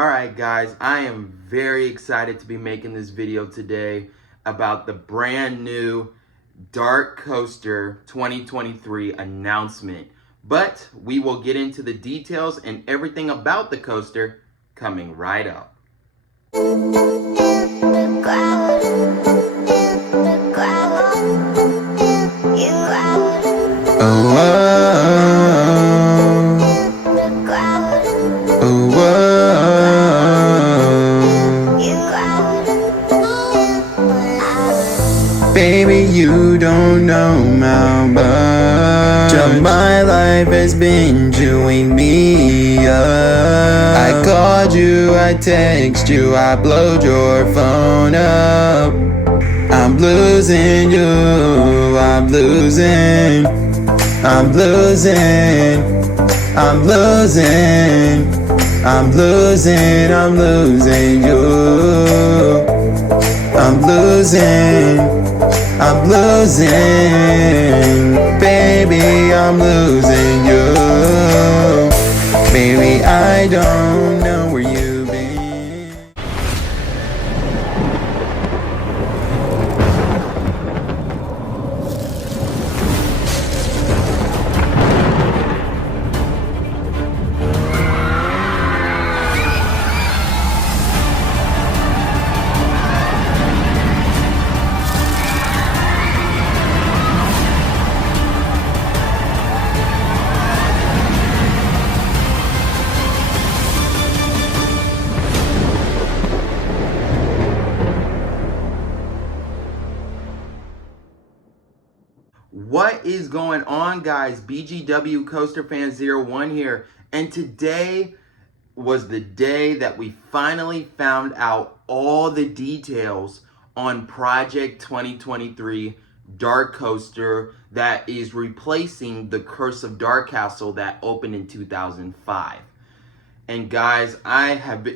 Alright guys, I am very excited to be making this video today about the brand new Darkoaster 2023 announcement. But we will get into the details and everything about the coaster coming right up. Baby, you don't know how much my life has been chewing me up. I called you, I text you, I blowed your phone up. I'm losing you, I'm losing, I'm losing, I'm losing, I'm losing, I'm losing you. I'm losing, baby, I'm losing you. Baby, I don't know where you've been. What is going on, guys? BGW Coaster Fan 01 here, and today was the day that we finally found out all the details on Project 2023 Darkoaster that is replacing the Curse of Darkcastle that opened in 2005. And guys,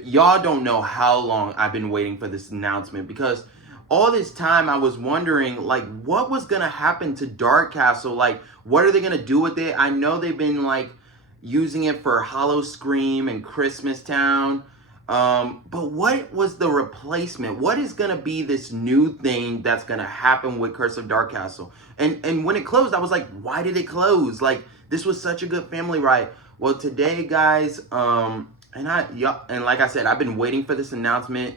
y'all don't know how long I've been waiting for this announcement, because all this time I was wondering, like, what was gonna happen to Darkcastle? Like, what are they gonna do with it? I know they've been like using it for Hollow Scream and Christmas Town, but what was the replacement? What is gonna be this new thing that's gonna happen with Curse of Darkcastle? And when it closed, I was like, why did it close? Like, this was such a good family ride. Well, today, guys, and like I said, I've been waiting for this announcement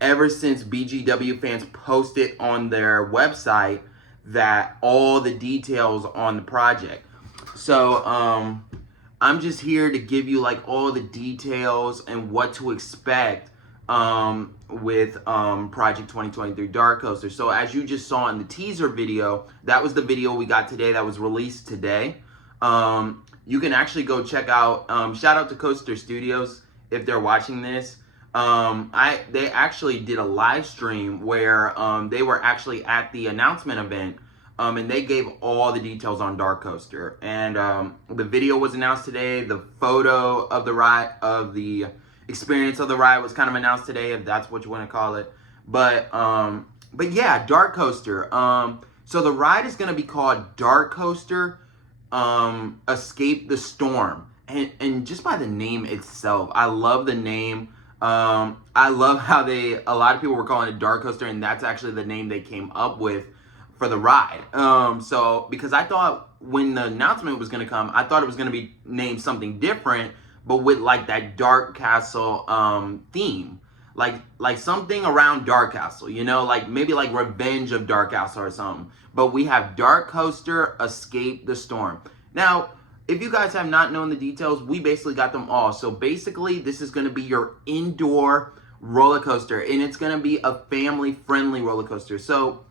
ever since BGW fans posted on their website that all the details on the project. So I'm just here to give you like all the details and what to expect with Project 2023 Darkoaster. So as you just saw in the teaser video, that was the video we got today that was released today. You can actually go check out, shout out to Coaster Studios if they're watching this. They actually did a live stream where they were actually at the announcement event, and they gave all the details on Darkoaster. And the video was announced today. The photo of the ride, of the experience of the ride, was kind of announced today, if that's what you want to call it. But yeah, Darkoaster. So the ride is going to be called Darkoaster Escape the Storm. And just by the name itself, I love the name. I love how a lot of people were calling it Darkoaster, and that's actually the name they came up with for the ride. So because I thought when the announcement was going to come, I thought it was going to be named something different, but with like that Darkcastle theme, like something around Darkcastle, you know, like maybe like Revenge of Darkcastle or something. But we have Darkoaster Escape the Storm. Now, if you guys have not known the details, we basically got them all. So basically, this is going to be your indoor roller coaster, and it's going to be a family-friendly roller coaster. So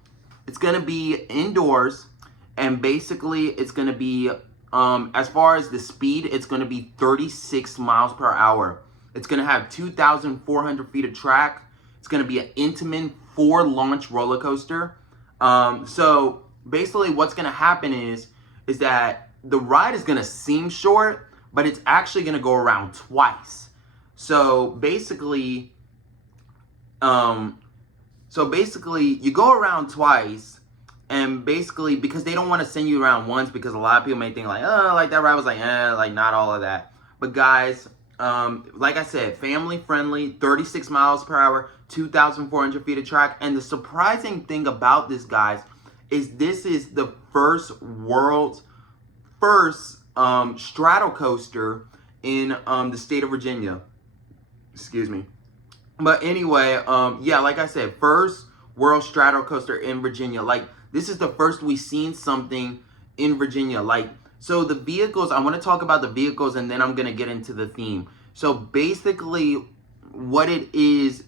it's going to be indoors, and basically, it's going to be, as far as the speed, it's going to be 36 miles per hour. It's going to have 2,400 feet of track. It's going to be an Intamin 4-launch roller coaster. So basically, what's going to happen is that the ride is going to seem short, but it's actually going to go around twice. So basically, you go around twice, and basically, because they don't want to send you around once, because a lot of people may think like, oh, like that ride was like, like not all of that. But guys, Like I said, family friendly, 36 miles per hour, 2,400 feet of track. And the surprising thing about this, guys, is this is the world's first straddle coaster in the state of Virginia. Excuse me. But anyway, yeah, like I said, first world straddle coaster in Virginia. Like, this is the first we've seen something in Virginia. Like, so the vehicles, I want to talk about the vehicles and then I'm going to get into the theme. So basically what it is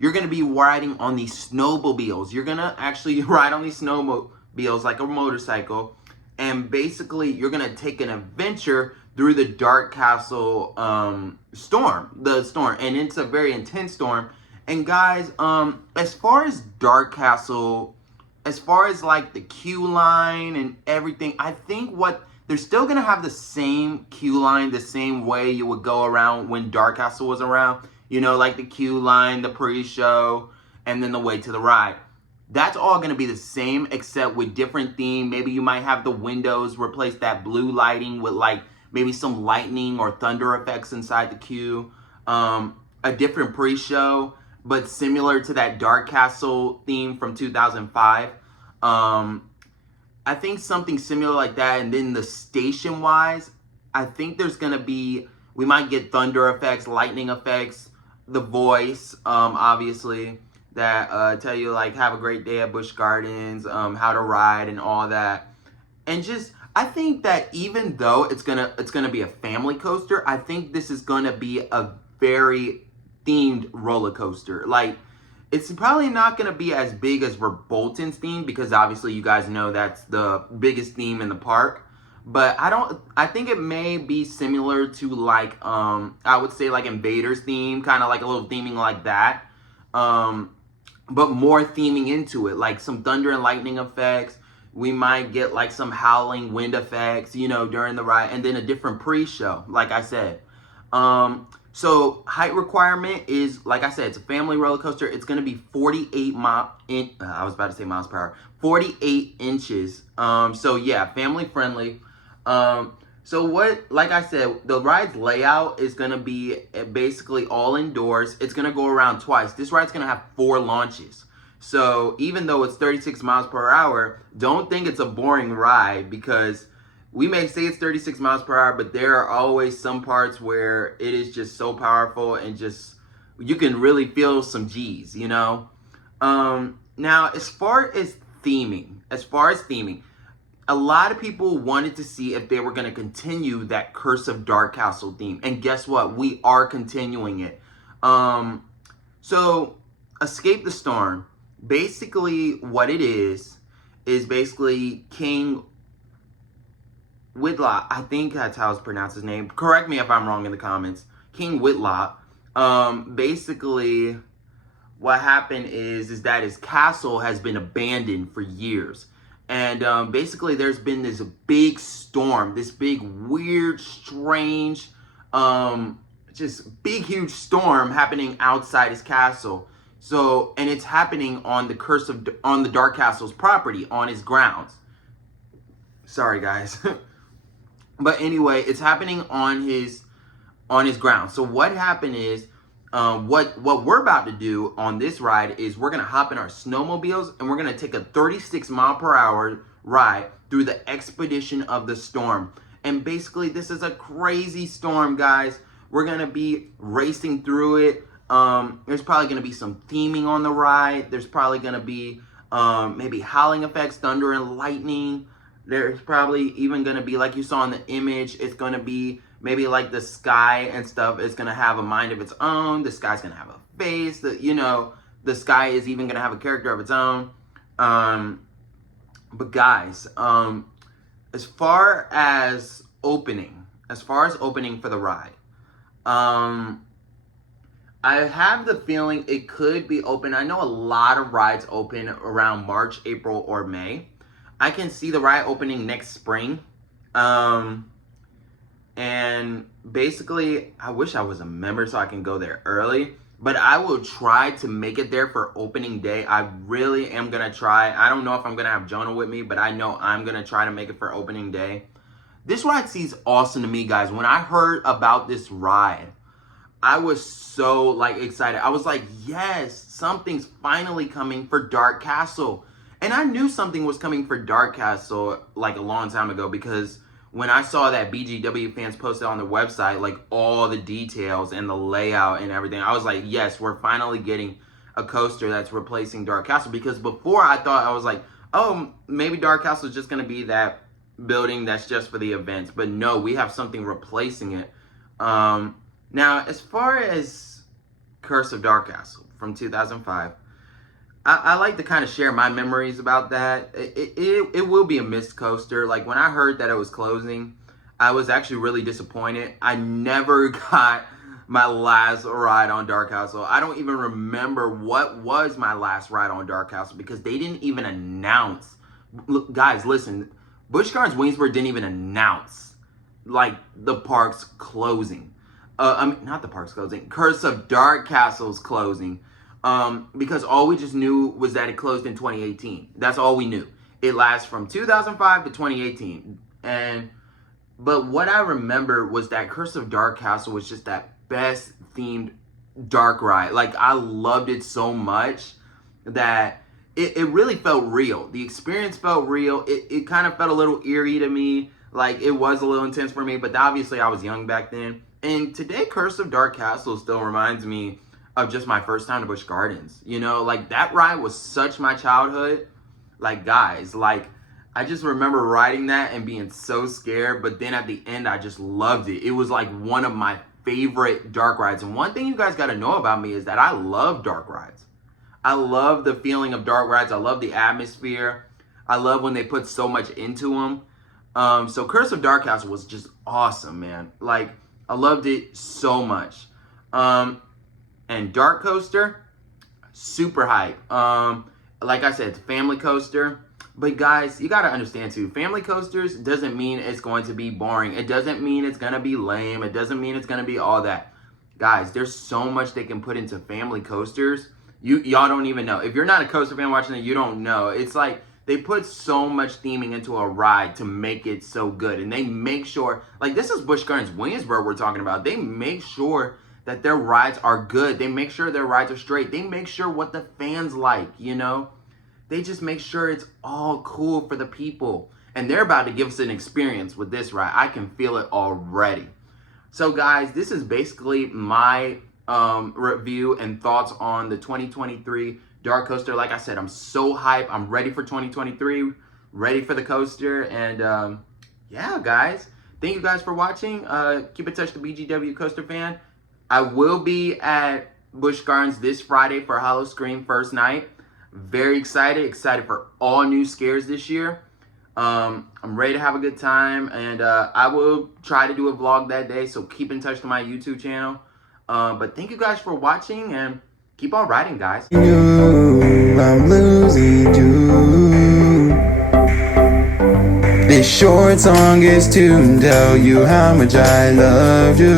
you're going to be riding on these snowmobiles. You're going to actually ride on these snowmobiles like a motorcycle. And basically you're going to take an adventure through the Darkoaster storm. And it's a very intense storm. And guys, as far as Darkoaster, as far as like the queue line and everything, I think they're still gonna have the same queue line, the same way you would go around when Darkoaster was around. You know, like the queue line, the pre-show, and then the way to the ride. That's all gonna be the same, except with different theme. Maybe you might have the windows replace that blue lighting with like maybe some lightning or thunder effects inside the queue. A different pre-show, but similar to that Darkoaster theme from 2005. I think something similar like that. And then the station wise, I think there's gonna be, we might get thunder effects, lightning effects, the voice, obviously, that tell you like have a great day at Busch Gardens, how to ride and all that. And just, I think that even though it's gonna be a family coaster, I think this is gonna be a very themed roller coaster. Like, it's probably not going to be as big as Verbolten's theme, because obviously you guys know that's the biggest theme in the park. But I think it may be similar to like, I would say like Invader's theme, kind of like a little theming like that. But more theming into it, like some thunder and lightning effects. We might get like some howling wind effects, you know, during the ride, and then a different pre-show, like I said. So height requirement is, like I said, it's a family roller coaster. It's going to be 48 miles per hour, 48 inches. So yeah, family friendly. So like I said, the ride's layout is going to be basically all indoors. It's going to go around twice. This ride's going to have 4 launches. So even though it's 36 miles per hour, don't think it's a boring ride, because we may say it's 36 miles per hour, but there are always some parts where it is just so powerful and just, you can really feel some G's, you know? Now, as far as theming, a lot of people wanted to see if they were going to continue that Curse of Darkoaster theme. And guess what? We are continuing it. So, Escape the Storm, basically what it is basically King Whitlock, I think that's how it's pronounced his name. Correct me if I'm wrong in the comments. King Whitlock. Basically, what happened is that his castle has been abandoned for years. And basically, there's been this big storm, this big, weird, strange, just big, huge storm happening outside his castle. So, and it's happening on the Darkoaster's property, on his grounds. Sorry, guys. But anyway, it's happening on his ground. So what happened is, what we're about to do on this ride is we're gonna hop in our snowmobiles and we're gonna take a 36 mile per hour ride through the Expedition of the Storm. And basically, this is a crazy storm, guys. We're gonna be racing through it. There's probably gonna be some theming on the ride. There's probably gonna be maybe howling effects, thunder and lightning. There's probably even going to be, like you saw in the image, it's going to be maybe like the sky and stuff. It's going to have a mind of its own. The sky's going to have a face. The sky is even going to have a character of its own. But guys, as far as opening for the ride, I have the feeling it could be open. I know a lot of rides open around March, April, or May. I can see the ride opening next spring. And basically, I wish I was a member so I can go there early. But I will try to make it there for opening day. I really am going to try. I don't know if I'm going to have Jonah with me, but I know I'm going to try to make it for opening day. This ride seems awesome to me, guys. When I heard about this ride, I was so like excited. I was like, yes, something's finally coming for Dark Castle. And I knew something was coming for Dark Castle like a long time ago, because when I saw that BGW fans posted on their website like all the details and the layout and everything, I was like, yes, we're finally getting a coaster that's replacing Dark Castle. Because before I thought, I was like, oh, maybe Dark Castle is just going to be that building that's just for the events. But no, we have something replacing it. Now, as far as Curse of Dark Castle from 2005, I like to kind of share my memories about that. It will be a missed coaster. Like, when I heard that it was closing, I was actually really disappointed. I never got my last ride on Dark Castle. I don't even remember what was my last ride on Dark Castle, because they didn't even announce. Look, guys, listen. Busch Gardens Williamsburg didn't even announce, like, the park's closing. I mean, not the park's closing. Curse of Dark Castle's closing. Because all we just knew was that it closed in 2018. That's all we knew. It lasts from 2005 to 2018. But what I remember was that Curse of Dark Castle was just that best themed dark ride. Like, I loved it so much that it really felt real. The experience felt real. It kind of felt a little eerie to me. Like, it was a little intense for me, but obviously I was young back then. And today, Curse of Dark Castle still reminds me of just my first time to Busch Gardens. You know, like, that ride was such my childhood. Like, guys, like, I just remember riding that and being so scared, but then at the end, I just loved it. It was like one of my favorite dark rides. And one thing you guys got to know about me is that I love dark rides. I love the feeling of dark rides. I love the atmosphere. I love when they put so much into them. So Curse of Dark Castle was just awesome, man. Like, I loved it so much. And Dark Coaster, super hype. Like I said, it's a family coaster. But guys, you gotta understand too, family coasters doesn't mean it's going to be boring. It doesn't mean it's gonna be lame. It doesn't mean it's gonna be all that. Guys, there's so much they can put into family coasters. Y'all don't even know. If you're not a coaster fan watching it, you don't know. It's like they put so much theming into a ride to make it so good. And they make sure, like, this is Busch Gardens Williamsburg we're talking about. They make sure that their rides are good. They make sure their rides are straight. They make sure what the fans like, you know? They just make sure it's all cool for the people. And they're about to give us an experience with this ride. I can feel it already. So guys, this is basically my review and thoughts on the 2023 Dark Coaster. Like I said, I'm so hyped. I'm ready for 2023, ready for the coaster. And yeah, guys, thank you guys for watching. Keep in touch with the BGW Coaster Fan. I will be at Busch Gardens this Friday for Howl-O-Scream first night. Very excited for all new scares this year. I'm ready to have a good time, and I will try to do a vlog that day, so keep in touch to my YouTube channel. But thank you guys for watching, and keep on riding, guys. I'm losing you. This short song is to tell you how much I love you.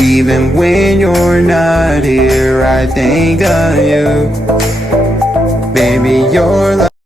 Even when you're not here, I think of you. Baby, you're like